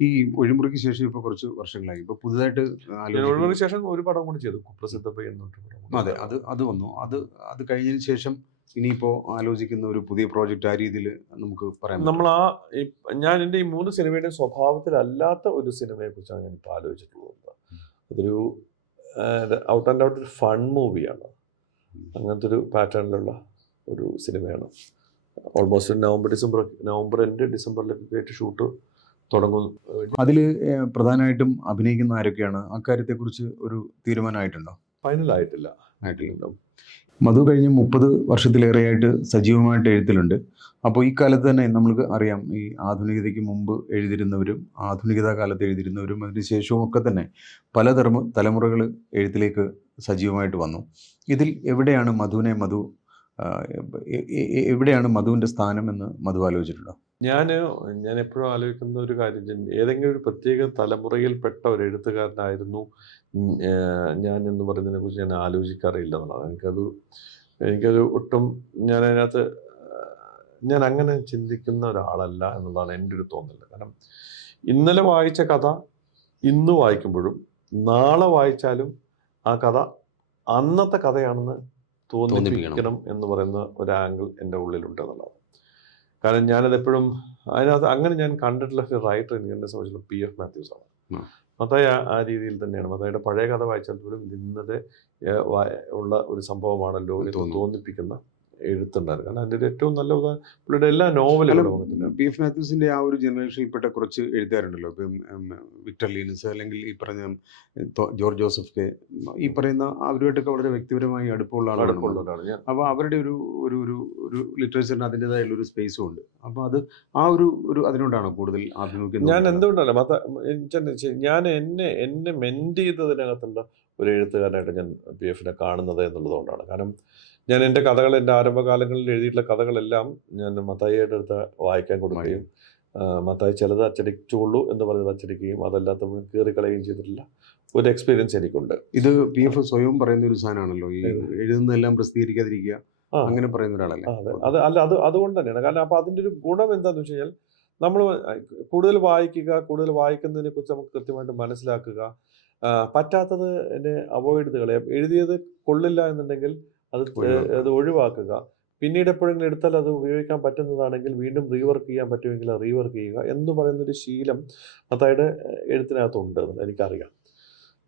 ഈ ഒഴിമുറിക്ക് ശേഷം ഇപ്പൊ കുറച്ച് വർഷങ്ങളായി. ഇപ്പൊ പുതുതായിട്ട് ഒഴിമുറിക്ക് ശേഷം ഒരു പടം കൂടി ചെയ്തു. കുപ്രസിദ്ധ കൂടി. അതെ അത് അത് വന്നു. അത് അത് കഴിഞ്ഞതിന് ശേഷം ഇനിയിപ്പോ ആലോചിക്കുന്ന ഒരു പുതിയ പ്രോജക്റ്റ് ആ രീതിയിൽ നമുക്ക് പറയാം നമ്മൾ ആ ഞാൻ എന്റെ ഈ മൂന്ന് സിനിമയുടെ സ്വഭാവത്തിലല്ലാത്ത ഒരു സിനിമയെ കുറിച്ചാണ് ഞാൻ ഇപ്പോൾ ആലോചിച്ചിട്ടുള്ളത് അതൊരു ഔട്ട് ആൻഡ് ഔട്ട് ഒരു ഫൺ മൂവിയാണ് അങ്ങനത്തെ ഒരു പാറ്റേണിലുള്ള ഒരു സിനിമയാണ്. Almost November December November end ഡിസംബറിലൊക്കെ ആയിട്ട് ഷൂട്ട് തുടങ്ങും അതിൽ പ്രധാനമായിട്ടും അഭിനയിക്കുന്ന ആരൊക്കെയാണ്? അക്കാര്യത്തെക്കുറിച്ച് ഒരു തീരുമാനമായിട്ടുണ്ടോ? ഫൈനലായിട്ടില്ല. ആയിട്ടില്ല. മധു കഴിഞ്ഞ് മുപ്പത് വർഷത്തിലേറെയായിട്ട് സജീവമായിട്ട് എഴുത്തിലുണ്ട്. അപ്പോൾ ഈ കാലത്ത് തന്നെ നമ്മൾക്ക് അറിയാം ഈ ആധുനികതയ്ക്ക് മുമ്പ് എഴുതിയിരുന്നവരും ആധുനികതാ കാലത്ത് എഴുതിയിരുന്നവരും അതിന് ശേഷവും ഒക്കെ തന്നെ പല തലമു തലമുറകൾ എഴുത്തിലേക്ക് സജീവമായിട്ട് വന്നു. ഇതിൽ എവിടെയാണ് മധുവിനെ മധു എവിടെയാണ് മധുവിന്റെ സ്ഥാനം എന്ന് മധു ആലോചിച്ചിട്ടുണ്ടോ? ഞാൻ ഞാൻ എപ്പോഴും ആലോചിക്കുന്ന ഒരു കാര്യം ഏതെങ്കിലും ഒരു പ്രത്യേക തലമുറയിൽപ്പെട്ട ഒരു എഴുത്തുകാരനായിരുന്നു. ഞാൻ എന്ന് പറയുന്നതിനെ കുറിച്ച് ഞാൻ ആലോചിക്കാറില്ല എന്നുള്ളതാണ്. എനിക്കത് എനിക്കത് ഒട്ടും ഞാൻ അതിനകത്ത് ഞാൻ അങ്ങനെ ചിന്തിക്കുന്ന ഒരാളല്ല എന്നുള്ളതാണ് എന്റെ ഒരു തോന്നൽ. കാരണം ഇന്നലെ വായിച്ച കഥ ഇന്ന് വായിക്കുമ്പോഴും നാളെ വായിച്ചാലും ആ കഥ അന്നത്തെ കഥയാണെന്ന് തോന്നിപ്പിക്കണം എന്ന് പറയുന്ന ഒരു ആംഗിൾ എന്റെ ഉള്ളിലുണ്ട് എന്നുള്ളതാണ്. കാരണം ഞാനത് എപ്പോഴും അതിനകത്ത് അങ്ങനെ ഞാൻ കണ്ടിട്ടുള്ള ഒരു റൈറ്റർ എനിക്ക് എന്നെ സംബന്ധിച്ചുള്ള പി എഫ് മാത്യൂസ് ആണ്. മത്തായ ആ- രീതിയിൽ തന്നെയാണ്. മത്തായിയുടെ പഴയ കഥ വായിച്ചാൽ പോലും ഇന്നത്തെ ഉള്ള ഒരു സംഭവമാണല്ലോ എന്ന് തോന്നിപ്പിക്കുന്ന എഴുത്തുണ്ടായിരുന്നു. കാരണം അതിന്റെ ഏറ്റവും നല്ല പുള്ളിയുടെ എല്ലാ നോവലുകളും പി എഫ് മാത്യൂസിന്റെ ആ ഒരു ജനറേഷനിൽപ്പെട്ട കുറച്ച് എഴുത്തുകാരുണ്ടല്ലോ. ഇപ്പം വിക്ടർ ലീനസ് അല്ലെങ്കിൽ ഈ പറഞ്ഞ ജോർജ് ജോസഫ് കെ ഈ പറയുന്ന അവരുമായിട്ടൊക്കെ വളരെ വ്യക്തിപരമായി അടുപ്പമുള്ള ആളാണ് അപ്പോൾ അവരുടെ ഒരു ഒരു ഒരു ഒരു ലിറ്ററേച്ചറിന് അതിന്റെതായുള്ള ഒരു സ്പേസും ഉണ്ട്. അപ്പോൾ അത് ആ ഒരു ഒരു അതിനോടാണ് കൂടുതൽ ആഭിമുഖ്യം ഞാൻ എന്തുകൊണ്ടാണ് എന്തുകൊണ്ടല്ല ഞാൻ എന്നെ എന്നെ മെന്റ് ചെയ്തതിനകത്തുള്ള ഒരു എഴുത്തുകാരനായിട്ട് ഞാൻ പി എഫിനെ കാണുന്നത് എന്നുള്ളതുകൊണ്ടാണ്. കാരണം ഞാൻ എന്റെ കഥകൾ എന്റെ ആരംഭകാലങ്ങളിൽ എഴുതിയിട്ടുള്ള കഥകളെല്ലാം ഞാൻ മത്തായിയുടെ അടുത്ത് വായിക്കാൻ കൊടുക്കുകയും മത്തായി ചിലത് അച്ചടിച്ചുകൊള്ളൂ എന്ന് പറഞ്ഞത് അച്ചടിക്കുകയും അതല്ലാത്ത കീറിക്കളയുകയും ചെയ്തിട്ടില്ല ഒരു എക്സ്പീരിയൻസ് എനിക്കുണ്ട്. ഇത് പി എഫ് സ്വയം പറയുന്ന ഒരു സാധനമാണല്ലോ. ഈ എഴുതുന്നതെല്ലാം പ്രസിദ്ധീകരിക്കാതിരിക്കുക അങ്ങനെ പറയുന്ന ഒരാളല്ലേ? അതെ. അല്ല അത് അതുകൊണ്ട് തന്നെയാണ്. കാരണം അപ്പോൾ അതിന്റെ ഒരു ഗുണം എന്താണെന്ന് വെച്ച് കഴിഞ്ഞാൽ നമ്മൾ കൂടുതൽ വായിക്കുക കൂടുതൽ വായിക്കുന്നതിനെ കുറിച്ച് നമുക്ക് കൃത്യമായിട്ട് മനസ്സിലാക്കുക പറ്റാത്തത് എന്നെ അവോയ്ഡ് ചെയ്ത് കളയാം. എഴുതിയത് കൊള്ളില്ല എന്നുണ്ടെങ്കിൽ അത് അത് ഒഴിവാക്കുക. പിന്നീട് എപ്പോഴെങ്കിലും എടുത്താൽ അത് ഉപയോഗിക്കാൻ പറ്റുന്നതാണെങ്കിൽ വീണ്ടും റീവർക്ക് ചെയ്യാൻ പറ്റുമെങ്കിൽ അത് റീവർക്ക് ചെയ്യുക എന്ന് പറയുന്നൊരു ശീലം മത്തായുടെ എഴുത്തിനകത്തുണ്ട് എനിക്കറിയാം.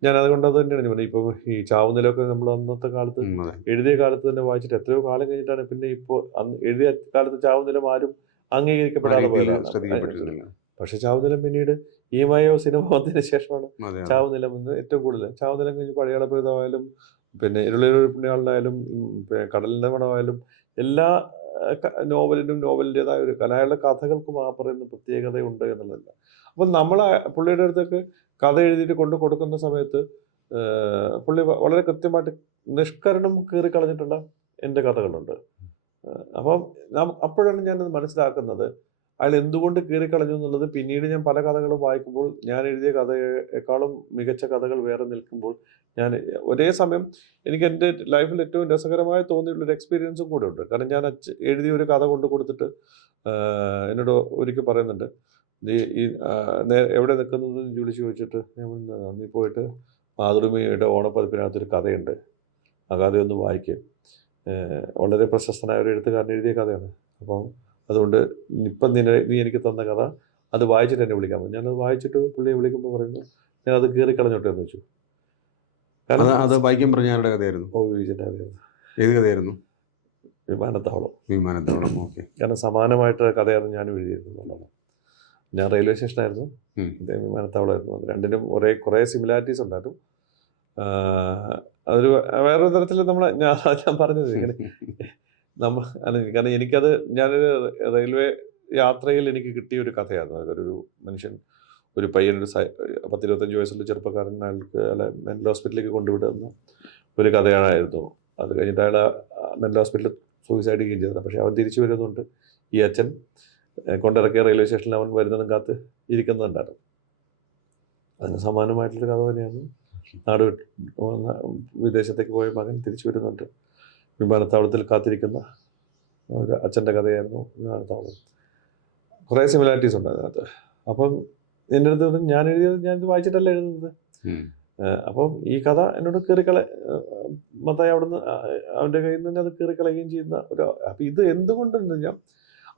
ഞാൻ അതുകൊണ്ട് അത് തന്നെയാണ് പറഞ്ഞത് ഇപ്പം ഈ ചാവുന്നിലൊക്കെ നമ്മൾ അന്നത്തെ കാലത്ത് എഴുതിയ കാലത്ത് തന്നെ വായിച്ചിട്ട് എത്രയോ കാലം കഴിഞ്ഞിട്ടാണ് പിന്നെ ഇപ്പോൾ അന്ന് എഴുതിയ കാലത്ത് ചാവുന്നിലും ആരും അംഗീകരിക്കപ്പെടാതെ പോയത് പക്ഷെ ചാവുന്നിലം പിന്നീട് ഈ മയോ സിനിമ വന്നതിന് ശേഷമാണ് അതെ. എന്ന് ഏറ്റവും കൂടുതൽ. ചാവുന്നിലം കഴിഞ്ഞ് പഴയാളപ്രേതമായാലും പിന്നെ ഇരുളൊരു പുണ്യാളനായാലും കടലിന്റെ മണമായാലും എല്ലാ നോവലിനും നോവലിന്റെതായ ഒരു കല. അയാളുടെ കഥകൾക്കും ആ പറയുന്ന പ്രത്യേകതയുണ്ട് എന്നുള്ളതല്ല. അപ്പം നമ്മൾ പുള്ളിയുടെ അടുത്തൊക്കെ കഥ എഴുതിയിട്ട് കൊണ്ട് കൊടുക്കുന്ന സമയത്ത് പുള്ളി വളരെ കൃത്യമായിട്ട് നിഷ്കരണം കീറി കളഞ്ഞിട്ടുള്ള എന്റെ കഥകളുണ്ട്. അപ്പം നാം- അപ്പോഴാണ് ഞാനത് മനസ്സിലാക്കുന്നത് അയാൾ എന്തുകൊണ്ട് കീറിക്കളഞ്ഞു എന്നുള്ളത് പിന്നീട് ഞാൻ പല കഥകളും വായിക്കുമ്പോൾ ഞാൻ എഴുതിയ കഥയെക്കാളും മികച്ച കഥകൾ വേറെ നിൽക്കുമ്പോൾ ഞാൻ ഒരേ സമയം എനിക്ക് എന്റെ ലൈഫിൽ ഏറ്റവും രസകരമായി തോന്നിയിട്ടുള്ള ഒരു എക്സ്പീരിയൻസും കൂടെ ഉണ്ട്. കാരണം ഞാൻ എഴുതിയ ഒരു കഥ കൊണ്ടു കൊടുത്തിട്ട് എന്നോട് ഒരിക്കൽ പറയുന്നുണ്ട് ഈ എവിടെ നിൽക്കുന്നത് വിളിച്ച് ചോദിച്ചിട്ട് ഞാൻ പറഞ്ഞു, "ആ, നീ പോയിട്ട് മാതൃഭൂമിയുടെ ഓണപ്പതിപ്പിനകത്തൊരു കഥയുണ്ട്. ആ കഥയൊന്ന് വായിക്കും. വളരെ പ്രശസ്തനായ ഒരു എഴുത്തുകാരൻ എഴുതിയ കഥയാണ്. അപ്പം അതുകൊണ്ട് ഇപ്പം നിന്നെ നീ എനിക്ക് തന്ന കഥ അത് വായിച്ചിട്ട് എന്നെ വിളിക്കാൻ പറഞ്ഞു. ഞാനത് വായിച്ചിട്ട് പുള്ളിയെ വിളിക്കുമ്പോൾ പറയുന്നു ഞാൻ അത് കീറി കളഞ്ഞോട്ടെ എന്ന് വെച്ചു. അത് അത് വായിക്കാൻ പറഞ്ഞ ആരുടെ കഥയായിരുന്നു? ഓ വിജയന്റെ കഥയായിരുന്നു. ഏത് കഥയായിരുന്നു? വിമാനത്താവളം. വിമാനത്താവളം ഓക്കെ. കാരണം സമാനമായിട്ട് കഥയായിരുന്നു ഞാനും എഴുതിയിരുന്നു ഞാൻ റെയിൽവേ സ്റ്റേഷനായിരുന്നു. അദ്ദേഹം ഇദ്ദേഹം വിമാനത്താവളമായിരുന്നു. അത് രണ്ടിനും ഒരേ കുറേ സിമിലാരിറ്റീസ് ഉണ്ടായിരുന്നു. അതൊരു വേറൊരു തരത്തിൽ നമ്മൾ ഞാൻ ഞാൻ പറഞ്ഞത് ഇങ്ങനെ നമ്മ അല്ല, കാരണം എനിക്കത് ഞാനൊരു റെയിൽവേ യാത്രയിൽ എനിക്ക് കിട്ടിയ ഒരു അതൊരു ഒരു മനുഷ്യൻ ഒരു പയ്യൻ ഒരു പത്തിരുപത്തഞ്ച് വയസ്സുള്ള ചെറുപ്പക്കാരൻ അയാൾക്ക് അയാളെ മെന്റൽ ഹോസ്പിറ്റലിലേക്ക് കൊണ്ടുവിടുന്ന ഒരു കഥയാണായിരുന്നു. അത് കഴിഞ്ഞിട്ട് അയാൾ മെന്റൽ ഹോസ്പിറ്റലിൽ സൂയിസൈഡ് ചെയ്യുകയും ചെയ്തത് പക്ഷേ അവൻ തിരിച്ചു വരുന്നുണ്ട് ഈ അച്ഛൻ കൊണ്ടിറക്കിയ റെയിൽവേ സ്റ്റേഷനിൽ അവൻ വരുന്നതും കാത്ത് ഇരിക്കുന്നുണ്ടായിരുന്നു. അതിന് സമാനമായിട്ടുള്ള കഥ തന്നെയാണ്. നാട് വിദേശത്തേക്ക് പോയ മകൻ തിരിച്ചു വരുന്നുണ്ട്. വിമാനത്താവളത്തിൽ കാത്തിരിക്കുന്ന ഒരു അച്ഛന്റെ കഥയായിരുന്നു വിമാനത്താവളം. കുറേ സിമിലാരിറ്റീസ് ഉണ്ട് അതിനകത്ത്. അപ്പം എന്റെ അടുത്ത് ഞാൻ എഴുതിയത് ഞാനിത് വായിച്ചിട്ടല്ല എഴുതുന്നത്. അപ്പം ഈ കഥ എന്നോട് കീറിക്കള മത്തായി അവിടുന്ന് അവന്റെ കയ്യിൽ നിന്ന് തന്നെ അത് കീറിക്കളയുകയും ചെയ്യുന്ന ഒരു അപ്പം ഇത് എന്തുകൊണ്ടെന്ന് ഞാൻ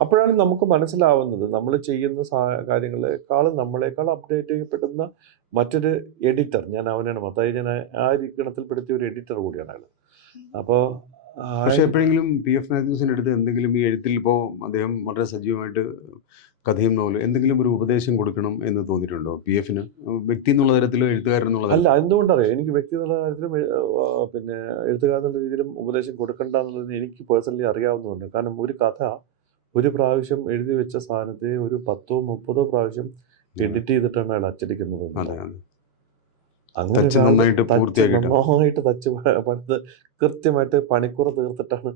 അപ്പോഴാണ് നമുക്ക് മനസ്സിലാവുന്നത് നമ്മൾ ചെയ്യുന്ന സാ കാര്യങ്ങളെക്കാളും നമ്മളെക്കാൾ അപ്ഡേറ്റ് ചെയ്യപ്പെടുന്ന മറ്റൊരു എഡിറ്റർ ഞാൻ അവനാണ്. മത്തായി ഞാൻ ആ- ഗണത്തിൽപ്പെടുത്തിയ ഒരു എഡിറ്റർ കൂടിയാണ് അയാൾ. അപ്പോൾ പക്ഷെ എപ്പോഴെങ്കിലും പി എഫ് മാത്യൂസിന്റെ അടുത്ത് എന്തെങ്കിലും ഈ എഴുത്തിൽ ഇപ്പോൾ അദ്ദേഹം വളരെ സജീവമായിട്ട് കഥയും നോവലും എന്തെങ്കിലും ഒരു ഉപദേശം കൊടുക്കണം എന്ന് തോന്നിയിട്ടുണ്ടോ പി എഫിന്? വ്യക്തി എന്നുള്ള തരത്തിലോ എഴുത്തുകാരൻ എന്നുള്ള അല്ല? എന്തുകൊണ്ടറിയാം? എനിക്ക് വ്യക്തി എന്നുള്ള കാര്യത്തിലും പിന്നെ എഴുത്തുകാരൻ എന്നുള്ള രീതിയിലും ഉപദേശം കൊടുക്കണ്ട എന്നുള്ളത് എനിക്ക് പേഴ്സണലി അറിയാവുന്നതുണ്ട്. കാരണം ഒരു കഥ ഒരു പ്രാവശ്യം എഴുതി വെച്ച സാധനത്തെ ഒരു പത്തോ മുപ്പതോ പ്രാവശ്യം എഡിറ്റ് ചെയ്തിട്ടാണ് അയാൾ അച്ചടിക്കുന്നത് അങ്ങനെ നന്നായിട്ട് തച്ച് പൂർത്തിയാക്കിയിട്ട്. നന്നായിട്ട് തച്ച് പണിത് കൃത്യമായിട്ട് പണിക്കൂർ തീർത്തിട്ടാണ്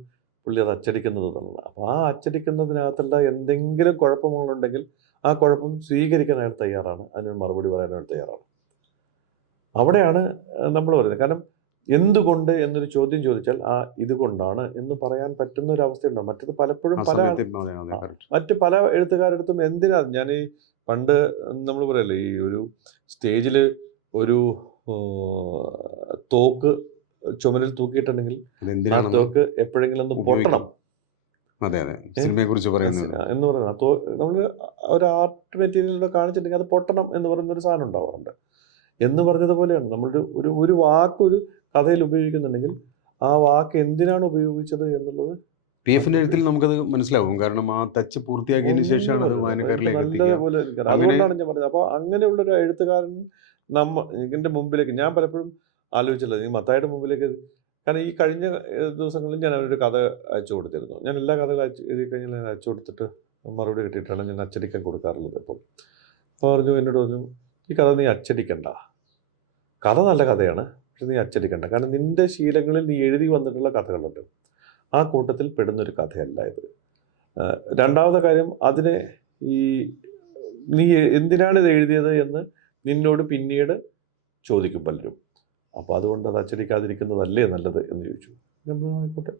പുള്ളി അത് അച്ചടിക്കുന്നത് എന്നുള്ളത്. അപ്പോൾ ആ അച്ചടിക്കുന്നതിനകത്തുള്ള എന്തെങ്കിലും കുഴപ്പങ്ങളുണ്ടെങ്കിൽ ആ കുഴപ്പം സ്വീകരിക്കാൻ അയാൾ തയ്യാറാണ്. അതിന് മറുപടി പറയാൻ അയാൾ തയ്യാറാണ്. അവിടെയാണ് നമ്മൾ പറയുന്നത്. കാരണം എന്തുകൊണ്ട് എന്നൊരു ചോദ്യം ചോദിച്ചാൽ ആ ഇതുകൊണ്ടാണ് എന്ന് പറയാൻ പറ്റുന്ന ഒരു അവസ്ഥയുണ്ടാവും മറ്റത് പലപ്പോഴും പല. മറ്റ് പല എഴുത്തുകാരെടുത്തും എന്തിനാ? ഞാൻ ഈ പണ്ട് നമ്മൾ പറയല്ലേ ഈ ഒരു സ്റ്റേജിൽ ഒരു തോക്ക് ചുമലിൽ തൂക്കിയിട്ടുണ്ടെങ്കിൽ ആ തോക്ക് എപ്പോഴെങ്കിലും ഒന്ന് പൊട്ടണം. അതെ അതെ. സിനിമയെ കുറിച്ച് പറയുന്നത്. എന്ന് പറയുന്നത്. തോ നമ്മൾ ഒരു ആർട്ട് മെറ്റീരിയലിലൂടെ കാണിച്ചിട്ടുണ്ടെങ്കിൽ അത് പൊട്ടണം എന്ന് പറയുന്ന ഒരു സാധനം ഉണ്ടാവാറുണ്ട്. എന്ന് പറഞ്ഞതുപോലെയാണ്. നമ്മളൊരു ഒരു ഒരു വാക്ക് ഒരു കഥയിൽ ഉപയോഗിക്കുന്നുണ്ടെങ്കിൽ ആ വാക്ക് എന്തിനാണ് ഉപയോഗിച്ചത് എന്നുള്ളത് പി എഫിന്റെ എഴുത്തിൽ നമുക്കത് മനസ്സിലാവും. കാരണം ആ ടച്ച് പൂർത്തിയാക്കിയതിന് ശേഷമാണ് അത് വായനക്കാരിലേക്ക് അതുകൊണ്ടാണ് ഞാൻ പറഞ്ഞത്. അപ്പോൾ അങ്ങനെയുള്ള ഒരു എഴുത്തുകാരൻ നമ്മ ഇതിന്റെ മുമ്പിലേക്ക് ഞാൻ പലപ്പോഴും ആലോചിച്ചില്ല ഈ മത്തായുടെ മുമ്പിലേക്ക്. കാരണം ഈ കഴിഞ്ഞ ദിവസങ്ങളിൽ ഞാൻ അവരൊരു കഥ അയച്ചു കൊടുത്തിരുന്നു. ഞാൻ എല്ലാ കഥകളും അയച്ചു എഴുതി കഴിഞ്ഞാൽ ഞാൻ അയച്ചു കൊടുത്തിട്ട് മറുപടി കിട്ടിയിട്ടാണ് ഞാൻ അച്ചടിക്കാൻ കൊടുക്കാറുള്ളത് ഇപ്പം. അപ്പോൾ പറഞ്ഞു എന്നോട് പറഞ്ഞു ഈ കഥ നീ അച്ചടിക്കണ്ട. കഥ നല്ല കഥയാണ് പക്ഷെ നീ അച്ചടിക്കണ്ട. കാരണം നിന്റെ ശീലങ്ങളിൽ നീ എഴുതി വന്നിട്ടുള്ള കഥകളുണ്ട്. ആ കൂട്ടത്തിൽ പെടുന്നൊരു കഥയല്ല ഇത്. രണ്ടാമത്തെ കാര്യം അതിനെ ഈ നീ എന്തിനാണ് ഇത് എഴുതിയത് എന്ന് നിന്നോട് പിന്നീട് ചോദിക്കും പലരും. അപ്പോൾ അതുകൊണ്ട് അത് അച്ചടിക്കാതിരിക്കുന്നതല്ലേ നല്ലത് എന്ന് ചോദിച്ചു. പറഞ്ഞു, ആയിക്കോട്ടെ.